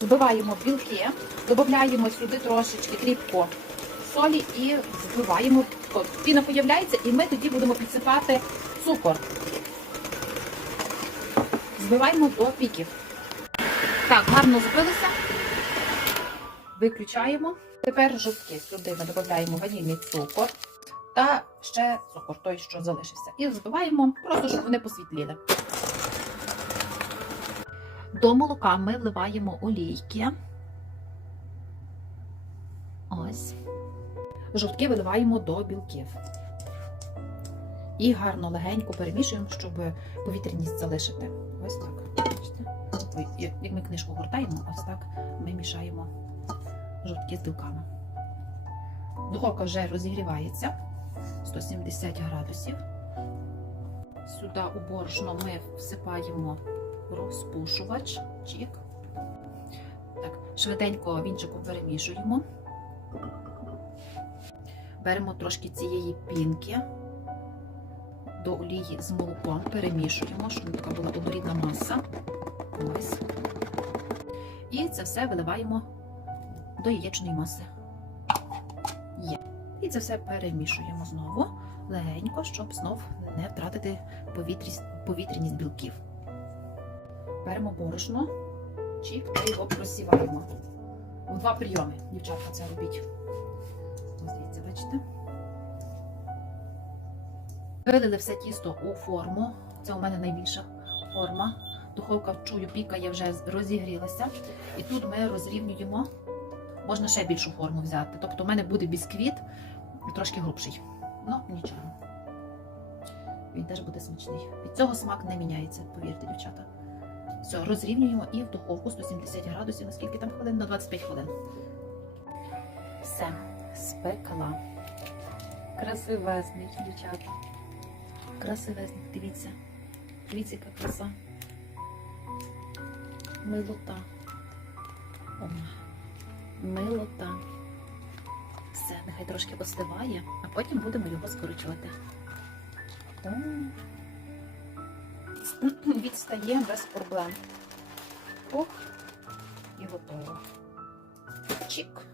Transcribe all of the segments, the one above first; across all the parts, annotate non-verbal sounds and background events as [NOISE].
Збиваємо білки, додаємо сюди трошечки дрібку солі і збиваємо. Піна появляється, і ми тоді будемо підсипати цукор. Збиваємо до піків. Так, гарно збилися. Виключаємо. Тепер жовтки сюди ми додаємо ванільний цукор та ще цукор, той, що залишився. І збиваємо, просто щоб вони посвітліли. До молока ми вливаємо олійки. Ось. Жовтки виливаємо до білків. І гарно легенько перемішуємо, щоб повітряність залишити. Ось так. Як ми книжку гортаємо, ось так ми мішаємо жовтки з білками. Духовка вже розігрівається 170 градусів. Сюди у борошно ми всипаємо розпушувач. Чік. Так, швиденько вінчиком перемішуємо. Беремо трошки цієї пінки до олії з молоком, перемішуємо, щоб така була однорідна маса. Ось. І це все виливаємо до яєчної маси. Є. І це все перемішуємо знову легенько, щоб знов не втратити повітряність білків. Беремо борошно, чік та його просіваємо. У два прийоми, дівчатка, це робіть. Ось дивіться, бачите? Вилили все тісто у форму. Це у мене найбільша форма. Духовка чую, пікає вже розігрілася. І тут ми розрівнюємо. Можна ще більшу форму взяти. Тобто у мене буде бісквіт трошки грубший. Ну, нічого. Він теж буде смачний. Від цього смак не міняється, повірте, дівчата. Все, розрівнюємо і в духовку 170 градусів, наскільки там хвилин? На 25 хвилин. Все, спекла. Красивезний, дівчата. Красивезний, дивіться. Дивіться, яка краса. Милота. О, милота. Все, нехай трошки остиває, а потім будемо його скорочувати. [CLEARS THROAT] Відстає без проблем. Ох, і готово. Чик.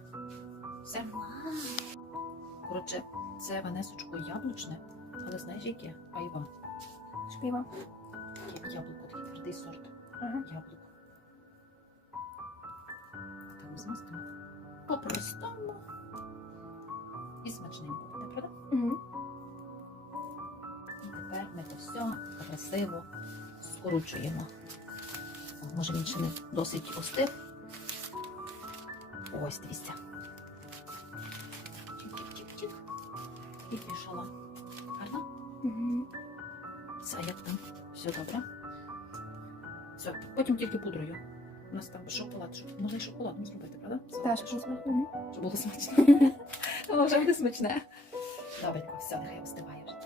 Все. Коротше, це ванесочко яблучне, але знаєш яке? Айва. Шпіва. Таке яблуко, такий твердий сорт. Ага. Яблуко. Так, змастимо. По-простому. І смачненько буде, правда? Угу. Все красиво скручуємо. Може він ще не досить остив. Ось дивіться. Чик-чик-чик-чик. І пішла. Гарно? Угу. Все, як там? Все добре. Все, потім тільки пудрою. У нас там шоколад. Шо- Можна і шоколадом зробити, правда? Теж Щоб було смачно. Воно вже буде смачне. Добренько, все, нехай остиває вже.